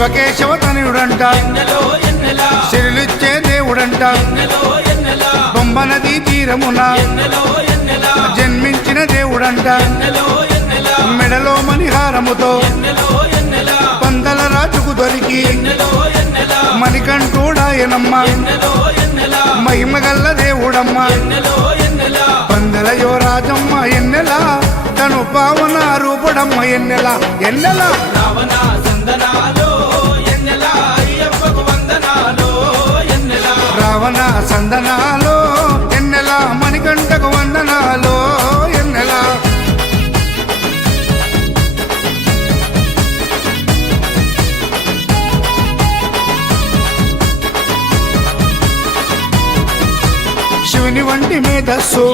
శివకేశవ తనయుడంట శిరులిచ్చే దేవుడంట బొంబ నదీ తీరమున జన్మించిన దేవుడంట మెడలో మణిహారముతో పందల రాజుకు దొరికి మణికంఠుడాయనమ్మ మహిమగల్ల దేవుడమ్మ పందల యువరాజమ్మ ఎన్నెల తను పావన రూపుడమ్మ ఎన్నెల ఎన్నెల రావణ సందనాలో ఎన్నెల మణికంఠకు వందనాలో ఎన్నెల శివుని వంటి మేధస్సు